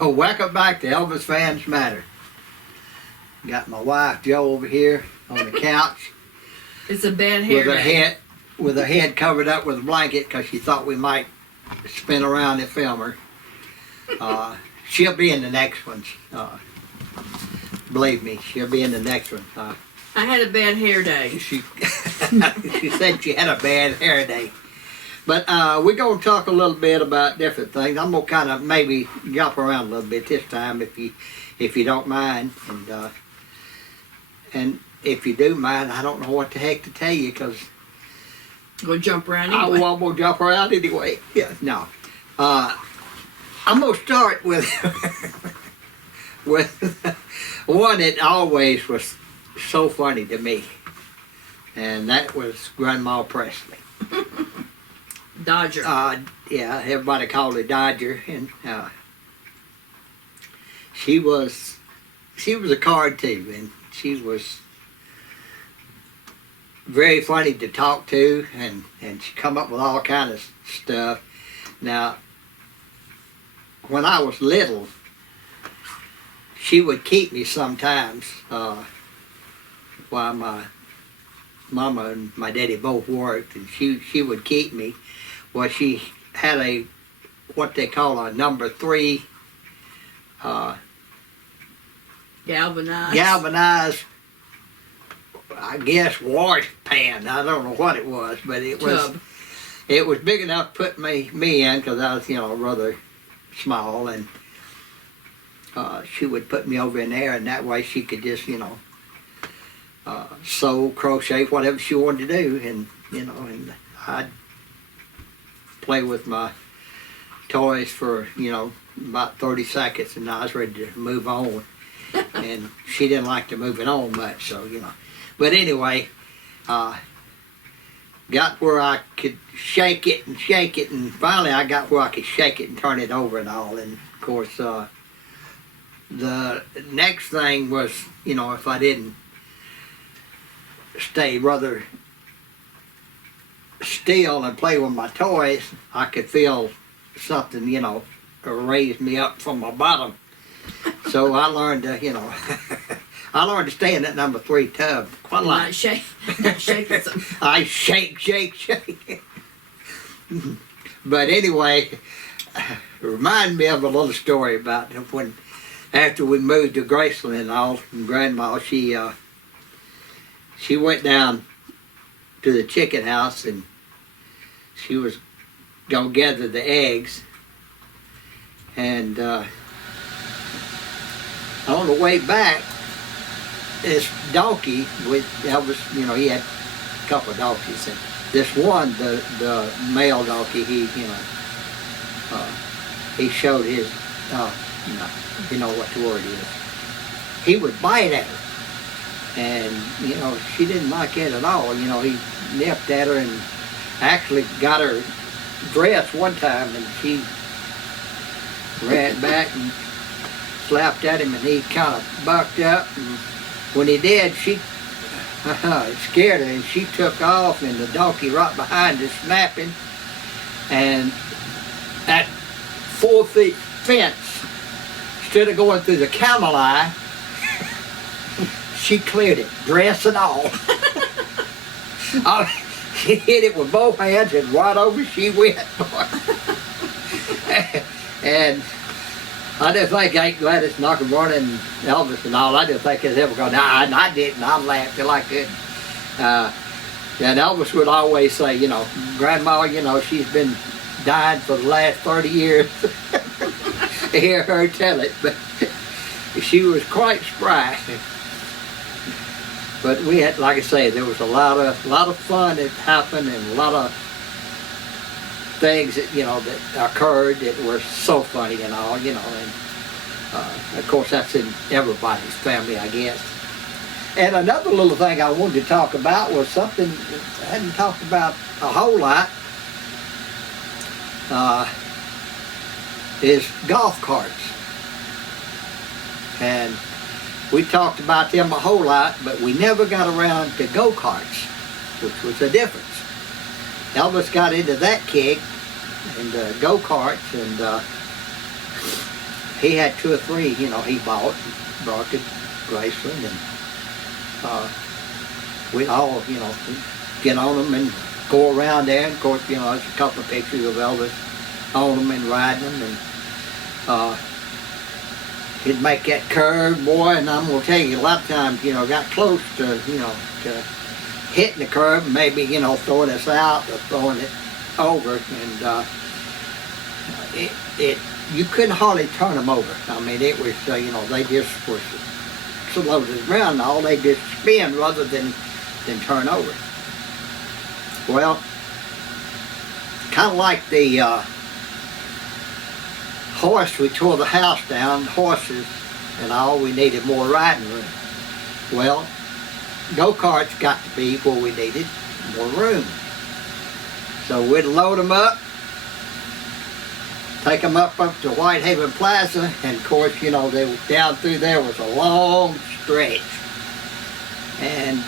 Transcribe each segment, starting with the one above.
Welcome back to Elvis Fans Matter. Got my wife Joe over here on the couch. It's a bad hair day. With her head covered up with a blanket because she thought we might spin around and film her. She'll be in the next ones. Believe me, she'll be in the next one. I had a bad hair day. She said she had a bad hair day. But we're going to talk a little bit about different things. I'm going to kind of maybe jump around a little bit this time if you don't mind. And if you do mind, I don't know what the heck to tell you because... Go jump around anyway. I'm going to jump around anyway. Yeah, no. I'm going to start with, with one that always was so funny to me. And that was Grandma Presley. Dodger. Yeah, everybody called her Dodger, and she was a card too, and she was very funny to talk to, and she come up with all kind of stuff. Now, when I was little, she would keep me sometimes while my mama and my daddy both worked, and she would keep me. Well, she had what they call a number 3 galvanized, I guess, wash pan. I don't know what it was, but it was big enough to put me in because I was, rather small, and she would put me over in there, and that way she could just, sew, crochet, whatever she wanted to do, and I'd play with my toys for about 30 seconds, and I was ready to move on. And she didn't like to move it on much, so but anyway, got where I could shake it, and finally I got where I could shake it and turn it over and all. And of course, the next thing was, if I didn't stay rather still and play with my toys, I could feel something, raise me up from my bottom. So I learned to, I learned to stay in that number 3 tub quite a lot. Not shaking something. I shake. But anyway, it reminded me of a little story about when, after we moved to Graceland and all, and Grandma, she went down to the chicken house, and she was going to gather the eggs, and on the way back, this donkey with Elvis, he had a couple of donkeys, and this one, the male donkey, he showed his, you know what the word is. He would bite at her, and she didn't like it at all. He nipped at her and actually got her dress one time, and she ran back and slapped at him, and he kind of bucked up, and when he did, it scared her, and she took off, and the donkey right behind her snapping, and that 4-foot fence, instead of going through the camel eye, she cleared it, dress and all. She hit it with both hands, and right over she went. And I didn't think Aunt Gladys Knock'em and Elvis and all, I didn't think it was ever going to, I didn't, I laughed till I couldn't. And Elvis would always say, Grandma, she's been dying for the last 30 years. To hear her tell it, but she was quite spry. But we had, like I say, there was a lot of fun that happened, and a lot of things that that occurred that were so funny and all, and of course that's in everybody's family, I guess. And another little thing I wanted to talk about was something I hadn't talked about a whole lot. Is golf carts. And we talked about them a whole lot, but we never got around to go-karts, which was the difference. Elvis got into that kick and go-karts, and he had 2 or 3, you know, he brought to Graceland, and we'd all, you know, get on them and go around there. And of course, you know, there's a couple of pictures of Elvis on them and riding them, and he'd make that curve, boy, and I'm gonna tell you, a lot of times, you know, got close to, you know, to hitting the curve, maybe, you know, throwing us out or throwing it over, and you couldn't hardly turn them over. I mean, it was, you know, they just were so low to the ground and all, they just spin rather than turn over. Well, kind of like the horse, we tore the house down, horses and all, we needed more riding room. Well, go-karts got to be where we needed more room. So we'd load them up, take them up to Whitehaven Plaza, and of course, you know, they down through there was a long stretch. And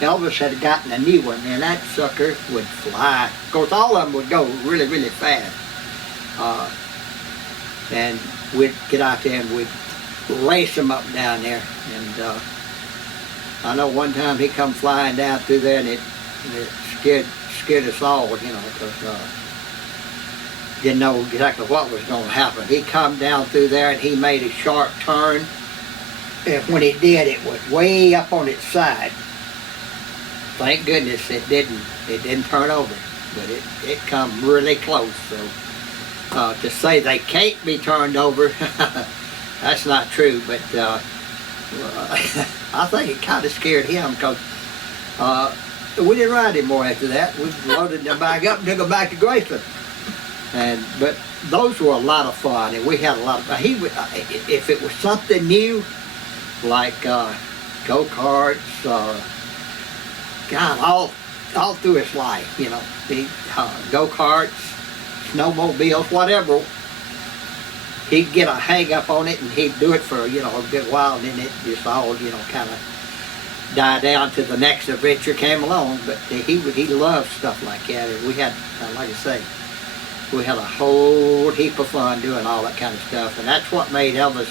Elvis had gotten a new one, and that sucker would fly. Of course, all of them would go really, really fast. And we'd get out there and we'd race them up down there. And I know one time he come flying down through there, and it scared us all, you know, because didn't know exactly what was going to happen. He come down through there and he made a sharp turn, and when he did, it was way up on its side. Thank goodness it didn't turn over, but it come really close. So to say they can't be turned over, that's not true, but I think it kind of scared him, because we didn't ride anymore after that. We loaded them back up and took them back to Graceland. But those were a lot of fun, and we had a lot of fun. If it was something new, like go-karts, God, all through his life, you know, the go-karts, snowmobiles, whatever, he'd get a hang up on it, and he'd do it for, you know, a good while, and then it just all, you know, kind of died down till the next adventure came along. But he loved stuff like that, and we had, like I say, we had a whole heap of fun doing all that kind of stuff, and that's what made Elvis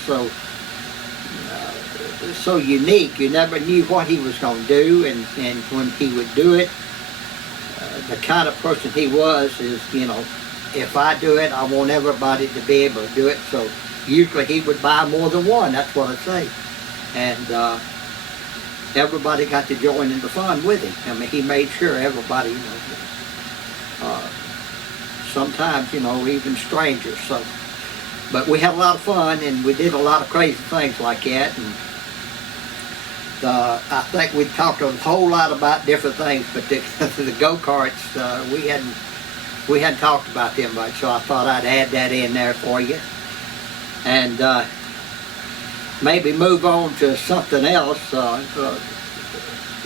so unique. You never knew what he was going to do, and when he would do it, the kind of person he was is, you know, if I do it, I want everybody to be able to do it. So usually he would buy more than one, that's what I say. And everybody got to join in the fun with him. I mean, he made sure everybody, you know, sometimes, you know, even strangers. So, but we had a lot of fun, and we did a lot of crazy things like that. And I think we talked a whole lot about different things, but the go-karts, we hadn't talked about them much, so I thought I'd add that in there for you. And maybe move on to something else. A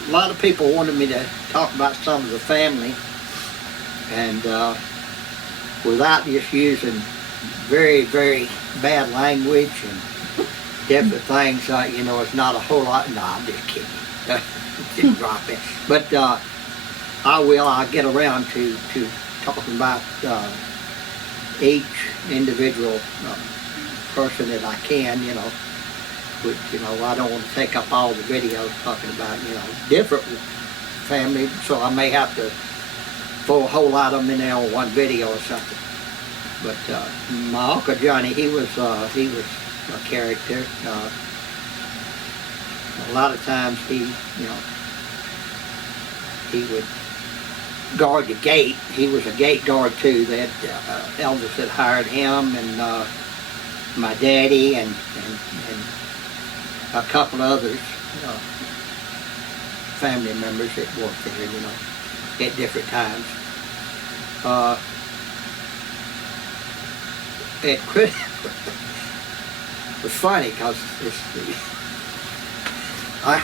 lot of people wanted me to talk about some of the family, and without just using very, very bad language and different things, you know, it's not a whole lot. No, I'm just kidding. Didn't drop it. But I'll get around to talking about each individual person that I can, you know. Which, you know, I don't want to take up all the videos talking about, you know, different family, so I may have to throw a whole lot of them in there on one video or something. But my Uncle Johnny, he was a character. A lot of times he would guard the gate. He was a gate guard too. That Elvis had hired him, and my daddy, and a couple of others, family members that worked there, you know, at different times. It was funny because I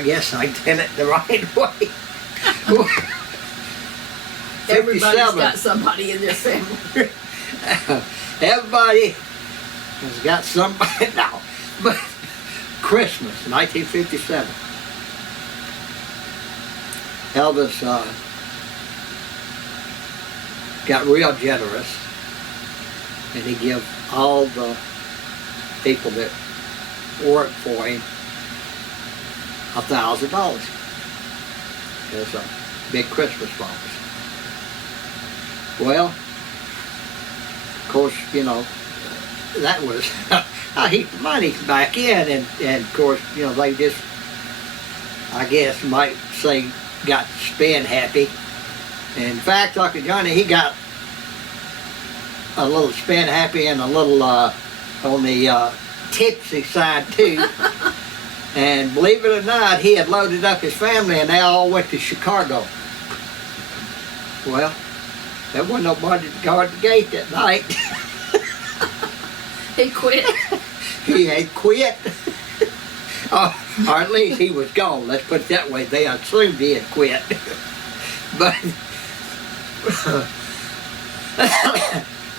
guess I did it the right way. Everybody's got somebody in their family. Everybody has got somebody now. But Christmas, 1957. Elvis got real generous, and he gave all the people that worked for him $1,000 as a big Christmas bonus. Well, of course, you know, that was, I heaped the money back in, and of course, you know, they just, I guess, might say, got spend happy. In fact, Uncle Johnny, he got a little spend happy and a little on the tipsy side too. And believe it or not, he had loaded up his family and they all went to Chicago. Well, there wasn't nobody to guard the gate that night. He quit. He had quit. Or at least he was gone. Let's put it that way. They assumed he had quit. But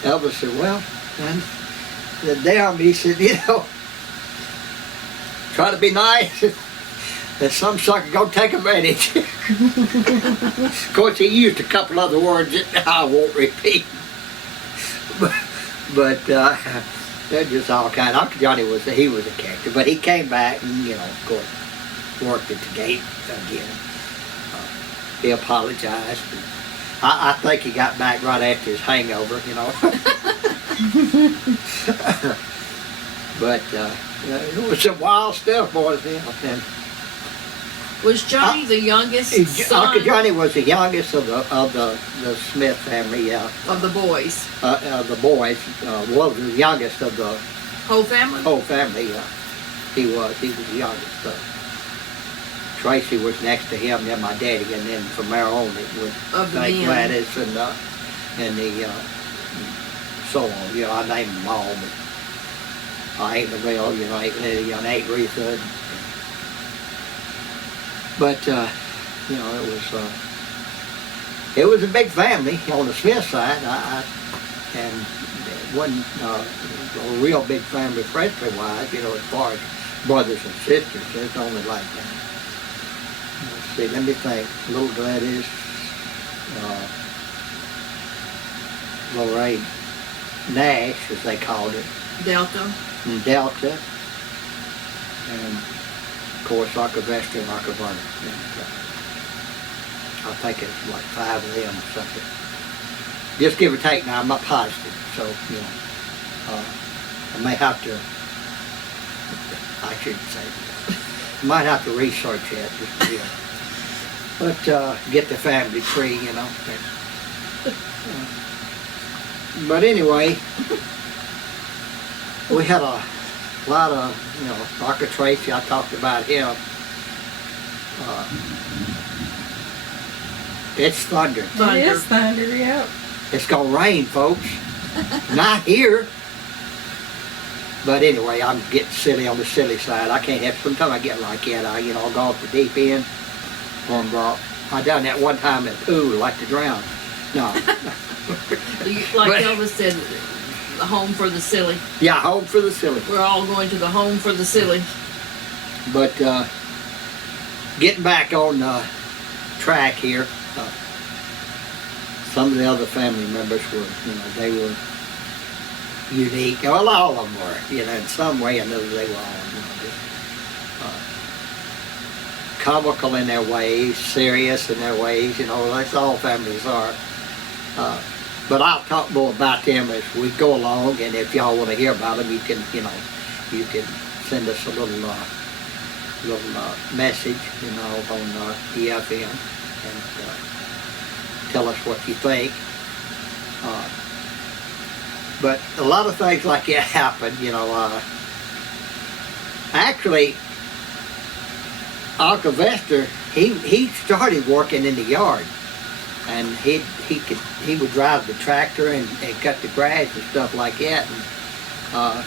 Elvis said, well, damn, he said, you know, try to be nice. There's some sucker gonna take advantage. Of course, he used a couple other words that I won't repeat. But they're just all kind. Uncle Johnny was a character, but he came back and, you know, of course, worked at the gate again. He apologized. I think he got back right after his hangover, you know. But it was some wild stuff, boys. You know. And was Johnny the youngest son? Uncle Johnny was the youngest of the Smith family, yeah. Of the boys? The boys. Was the youngest of the whole family? Whole family, yeah. He was the youngest. Tracy was next to him, then my daddy, and then from there on it was Gladys and the so on. You know, I named them all, but Aunt Lavelle, you know, Aunt Lydia and Aunt Retha. But you know, it was a big family on the Smith side, and it wasn't a real big family friendly wise. You know, as far as brothers and sisters, it's only like that. Let's see, let me think. Little Gladys, Lorraine Nash, as they called it. Delta. Delta. And, of course, Uncle Vester and Uncle Vernon. I think it's like 5 of them or something. Just give or take now, I'm not positive. So, you know, I may have to, I shouldn't say that. Might have to research that just you know. But get the family tree, you know. But anyway, we had a lot of, you know, Uncle Tracy, I talked about him. It's thunder. It is thunder, yeah. It's gonna rain, folks. Not here. But anyway, I'm getting silly on the silly side. I can't have, sometimes I get like that, you know, I'll go off the deep end. I done that one time at pool, like to drown. No. Like Elvis said, home for the silly. Yeah, home for the silly. We're all going to the home for the silly. But getting back on track here, some of the other family members were, you know, they were unique. Well, all of them were, you know, in some way or another they were all, you know, just, comical in their ways, serious in their ways, you know, that's all families are. But I'll talk more about them as we go along, and if y'all want to hear about them, you can, you know, you can send us a little message, you know, on EFM, and tell us what you think. But a lot of things like that happen, you know. Actually, Uncle Vester, he started working in the yard, and he would drive the tractor and cut the grass and stuff like that, and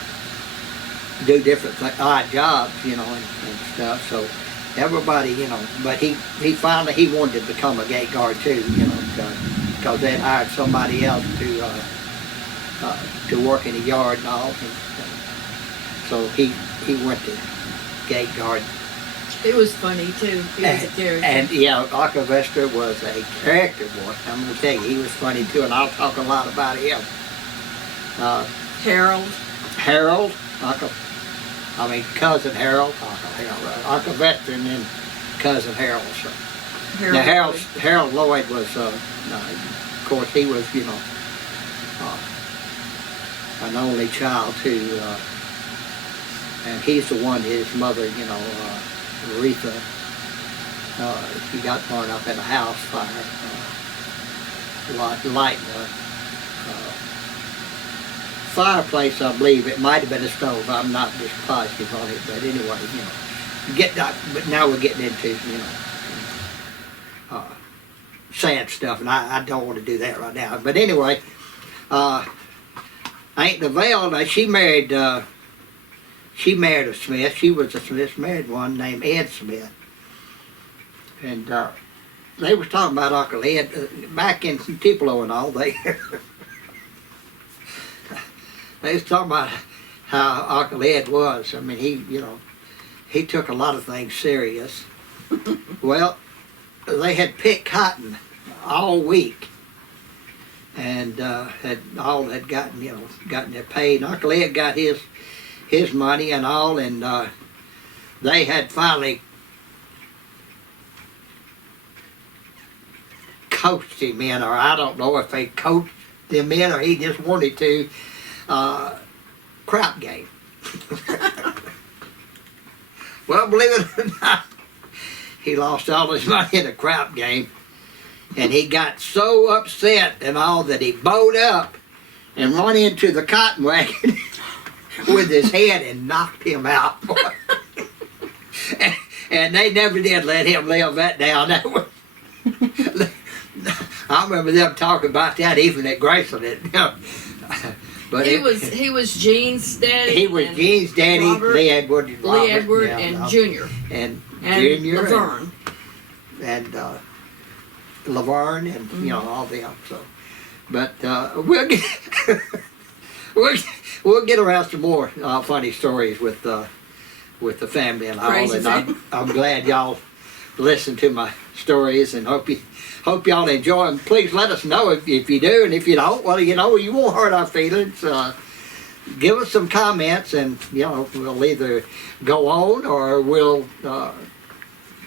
do different odd jobs, you know, and stuff. So everybody, you know, but he finally he wanted to become a gate guard too, you know, because they hired somebody else to work in the yard and all. And so he went to gate guard. It was funny too. He was a character. And yeah, Uncle Vester was a character, boy. I'm gonna tell you, he was funny too, and I'll talk a lot about him. Harold. Harold, Uncle I mean, cousin Harold, Uncle Veteran and cousin Harold. So. Now Harold Lloyd was, of course, he was, you know, an only child too, and he's the one, his mother, you know, Aretha, she got burned up in a house fire, lighting a fireplace, I believe. It might have been a stove. I'm not just positive on it, but anyway, you know, but now we're getting into, you know, sad stuff, and I don't want to do that right now. But anyway, Aunt Lavelle, she married a Smith. She was a Smith, married one named Ed Smith. And they was talking about Uncle Ed back in Tupelo and all. They was talking about how Uncle Ed was. I mean, he took a lot of things serious. Well, they had picked cotton all week, and had gotten their pay. And Uncle Ed got his money and all, and they had finally coached him in, or I don't know if they coached him in or he just wanted to, crap game. Well, believe it or not, he lost all his money in a crap game, and he got so upset and all that he bowed up and run into the cotton wagon with his head and knocked him out. And they never did let him live that down. I remember them talking about that even at Graceland. But he was Gene's daddy. He was Gene's daddy, Robert, Lee Edward, and Junior. And Junior. Laverne. And Laverne and, you know, all them. So, but we'll get around some more funny stories with the family and all. Crazy And I'm glad y'all listen to my stories, and hope y'all enjoy them. Please let us know if you do, and if you don't, well, you know, you won't hurt our feelings. Give us some comments, and you know, we'll either go on or we'll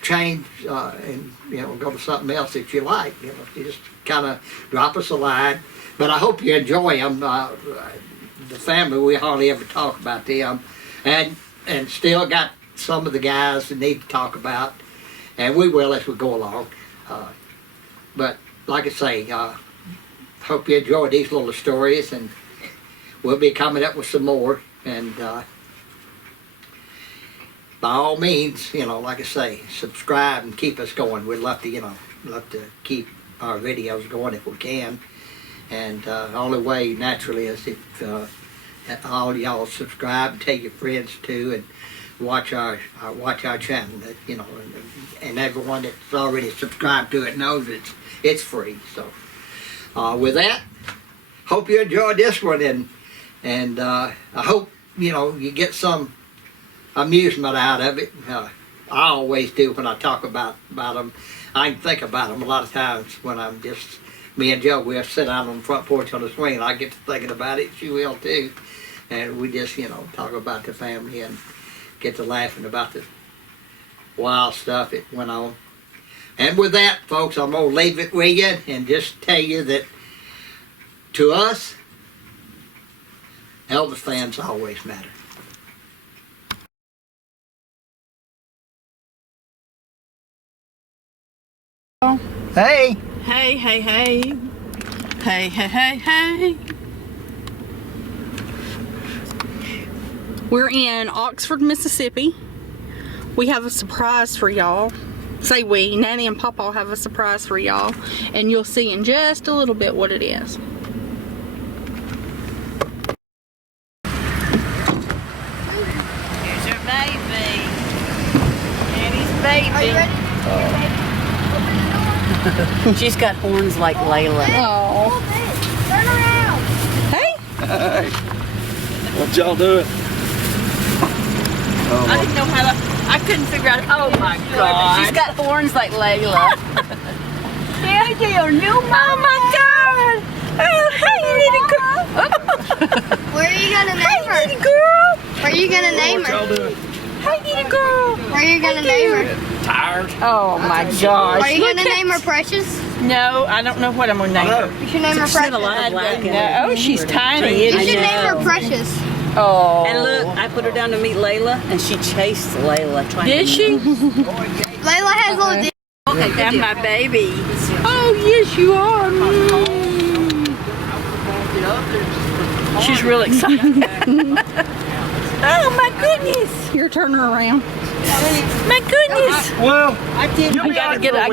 change and you know, go to something else that you like. You know, you just kind of drop us a line. But I hope you enjoy them. The family, we hardly ever talk about them, and still got some of the guys that need to talk about, and we will as we go along. But like I say, hope you enjoy these little stories, and we'll be coming up with some more. And by all means, you know, like I say, subscribe and keep us going. We'd love to, you know, keep our videos going if we can. And the only way naturally is if all y'all subscribe and tell your friends too, and watch our channel. You know, and everyone that's already subscribed to it knows it's free. So with that, hope you enjoyed this one, and I hope, you know, you get some amusement out of it. I always do when I talk about them. I can think about them a lot of times when I'm just, me and Joe, we'll sit out on the front porch on the swing, and I get to thinking about it. She will too. And we just, you know, talk about the family and get to laughing about the wild stuff that went on. And with that, folks, I'm going to leave it with you and just tell you that to us, Elvis fans always matter. Hey! Hey, hey, hey. Hey, hey, hey, hey. We're in Oxford, Mississippi. We have a surprise for y'all. Say we, Nanny and Papa have a surprise for y'all, and you'll see in just a little bit what it is. Here's your baby. Nanny's baby. Are you ready? She's got horns like Layla. Oh. Turn around. Hey. Hey, what y'all doing? I didn't know how to, I couldn't figure out, oh my God. She's got horns like Layla. Here's your new mom. Oh my God. Oh, hey, little girl. Where are you gonna name her? Little girl. Where are you gonna name What her? y'all doing? gonna name her? Tired. Oh my gosh. Are you Look gonna at- name her Precious? No, I don't know what I'm gonna name her. You should name her Precious. No, oh, she's tiny, You isn't should she? name her Precious. Oh. And look, I put her down to meet Layla, and she chased Layla. Trying Did to she? Layla has little. And my baby. Oh, yes, you are. She's real excited. Oh, my goodness. You're turning her around. My goodness. Well, I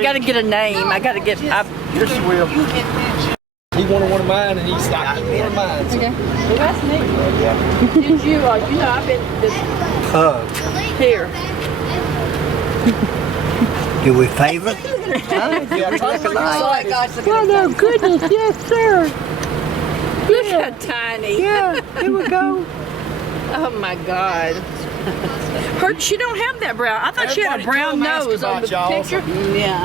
gotta get a name. I gotta get. yes, you will. He wanted one of mine, and he's like, one of mine. So. Okay. Well, that's neat. Did you? I've been here. Do we favor? Oh no, goodness, yes, sir. Look how tiny. Yeah, here we go. Oh my God. Her, she don't have that brown. I thought she had a brown nose on the picture. Yeah.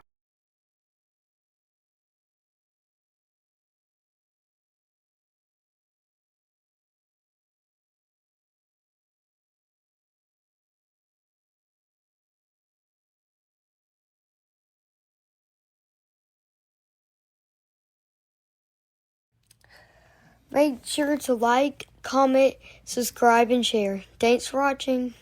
Make sure to like, comment, subscribe, and share. Thanks for watching.